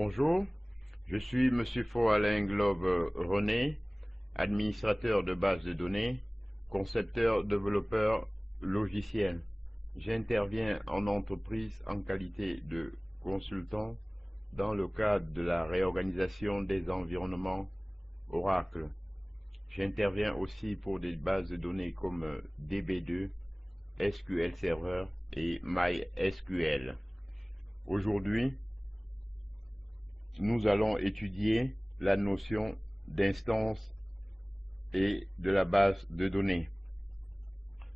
Bonjour, je suis Monsieur Faux-Alain Globe René, administrateur de base de données, concepteur, développeur logiciel. J'interviens en entreprise en qualité de consultant dans le cadre de la réorganisation des environnements Oracle. J'interviens aussi pour des bases de données comme DB2, SQL Server et MySQL. Aujourd'hui, nous allons étudier la notion d'instance et de la base de données.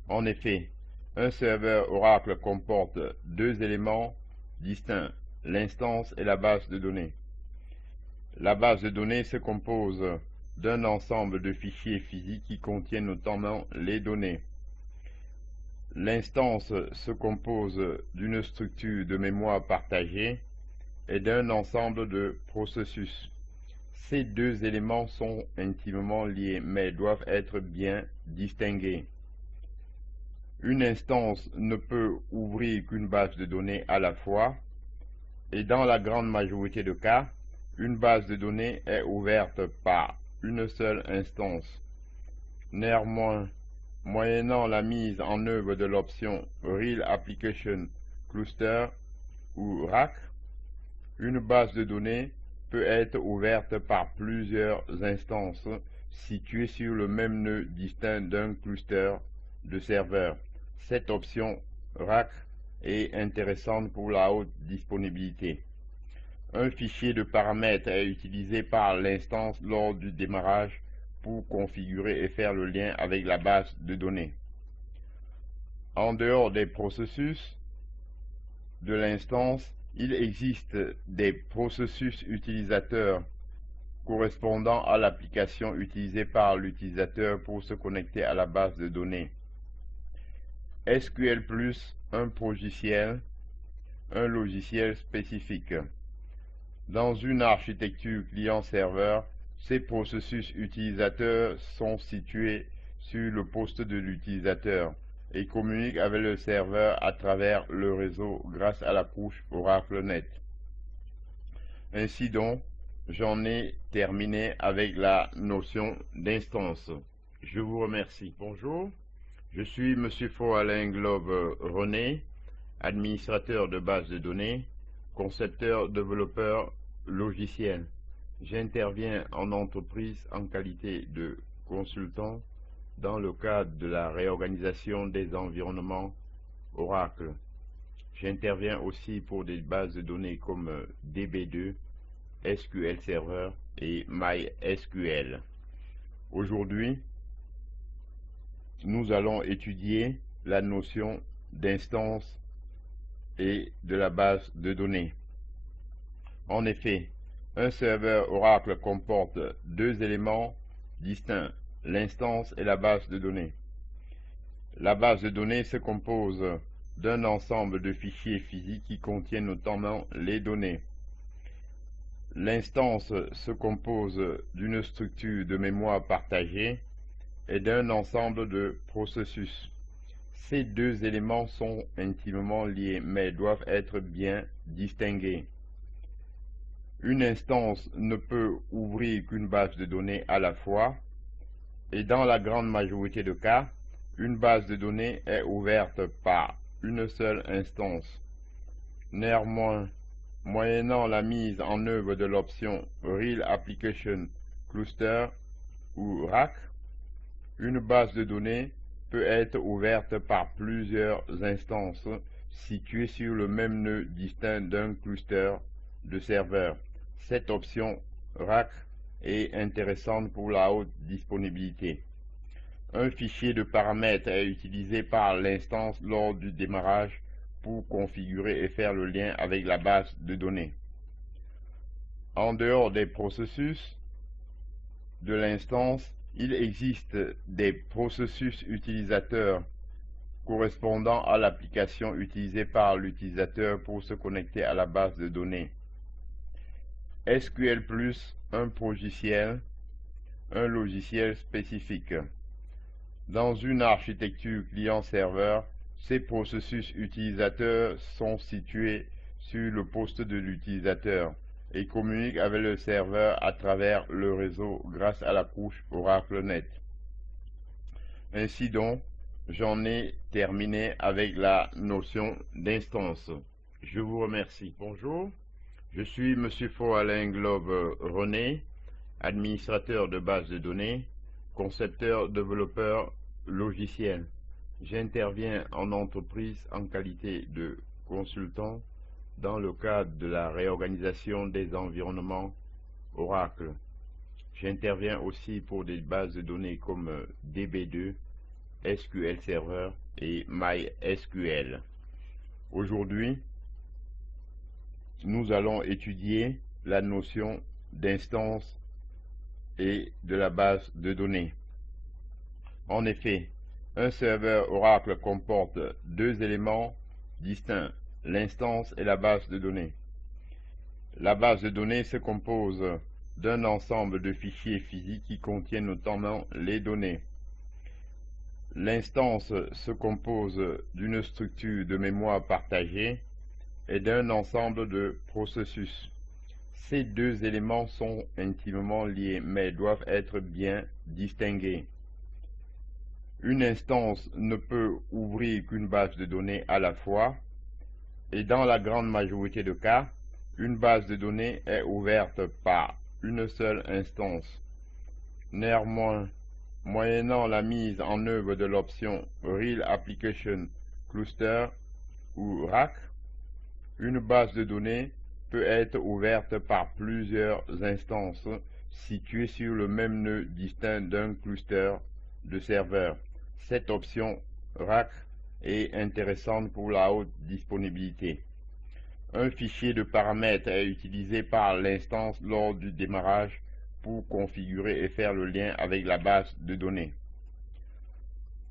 En effet, un serveur Oracle comporte deux éléments distincts, l'instance et la base de données. La base de données se compose d'un ensemble de fichiers physiques qui contiennent notamment les données. L'instance se compose d'une structure de mémoire partagée et d'un ensemble de processus. Ces deux éléments sont intimement liés mais doivent être bien distingués. Une instance ne peut ouvrir qu'une base de données à la fois et dans la grande majorité de cas, une base de données est ouverte par une seule instance. Néanmoins, moyennant la mise en œuvre de l'option Real Application Cluster ou RAC, une base de données peut être ouverte par plusieurs instances situées sur le même nœud distinct d'un cluster de serveurs. Cette option RAC est intéressante pour la haute disponibilité. Un fichier de paramètres est utilisé par l'instance lors du démarrage pour configurer et faire le lien avec la base de données. En dehors des processus de l'instance, il existe des processus utilisateurs correspondant à l'application utilisée par l'utilisateur pour se connecter à la base de données. SQL+, un logiciel spécifique. Dans une architecture client-serveur, ces processus utilisateurs sont situés sur le poste de l'utilisateur et communiquent avec le serveur à travers le réseau grâce à la couche OracleNet. Ainsi donc, j'en ai terminé avec la notion d'instance. Je vous remercie. Bonjour, je suis Monsieur Faux-Alain Globe René, administrateur de base de données, concepteur, développeur logiciel. J'interviens en entreprise en qualité de consultant dans le cadre de la réorganisation des environnements Oracle. J'interviens aussi pour des bases de données comme DB2, SQL Server et MySQL. Aujourd'hui, nous allons étudier la notion d'instance et de la base de données. En effet, un serveur Oracle comporte deux éléments distincts, l'instance et la base de données. La base de données se compose d'un ensemble de fichiers physiques qui contiennent notamment les données. L'instance se compose d'une structure de mémoire partagée et d'un ensemble de processus. Ces deux éléments sont intimement liés mais doivent être bien distingués. Une instance ne peut ouvrir qu'une base de données à la fois et dans la grande majorité de cas, une base de données est ouverte par une seule instance. Néanmoins, moyennant la mise en œuvre de l'option Real Application Cluster ou RAC, une base de données peut être ouverte par plusieurs instances situées sur le même nœud distinct d'un cluster de serveurs. Cette option RAC est intéressante pour la haute disponibilité. Un fichier de paramètres est utilisé par l'instance lors du démarrage pour configurer et faire le lien avec la base de données. En dehors des processus de l'instance, il existe des processus utilisateurs correspondant à l'application utilisée par l'utilisateur pour se connecter à la base de données. SQL+, un logiciel spécifique. Dans une architecture client-serveur, ces processus utilisateurs sont situés sur le poste de l'utilisateur et communique avec le serveur à travers le réseau grâce à la couche OracleNet. Ainsi donc, j'en ai terminé avec la notion d'instance. Je vous remercie. Bonjour, je suis M. Faux-Alain Globe René, administrateur de base de données, concepteur, développeur logiciel. J'interviens en entreprise en qualité de consultant dans le cadre de la réorganisation des environnements Oracle. J'interviens aussi pour des bases de données comme DB2, SQL Server et MySQL. Aujourd'hui, nous allons étudier la notion d'instance et de la base de données. En effet, un serveur Oracle comporte deux éléments distincts, l'instance et la base de données. La base de données se compose d'un ensemble de fichiers physiques qui contiennent notamment les données. L'instance se compose d'une structure de mémoire partagée et d'un ensemble de processus. Ces deux éléments sont intimement liés mais doivent être bien distingués. Une instance ne peut ouvrir qu'une base de données à la fois, et dans la grande majorité de cas, une base de données est ouverte par une seule instance. Néanmoins, moyennant la mise en œuvre de l'option Real Application Cluster ou RAC, une base de données peut être ouverte par plusieurs instances situées sur le même nœud distinct d'un cluster de serveurs. Cette option RAC est intéressante pour la haute disponibilité. Un fichier de paramètres est utilisé par l'instance lors du démarrage pour configurer et faire le lien avec la base de données.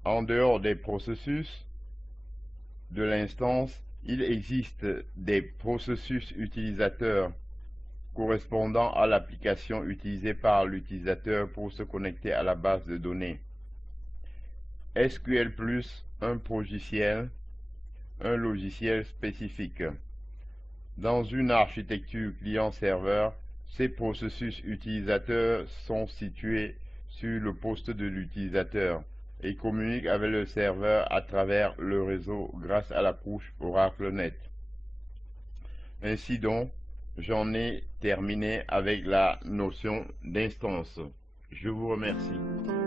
En dehors des processus de l'instance, il existe des processus utilisateurs correspondant à l'application utilisée par l'utilisateur pour se connecter à la base de données. SQL+, un logiciel spécifique. Dans une architecture client-serveur, ces processus utilisateurs sont situés sur le poste de l'utilisateur et communiquent avec le serveur à travers le réseau grâce à la couche OracleNet. Ainsi donc, j'en ai terminé avec la notion d'instance. Je vous remercie.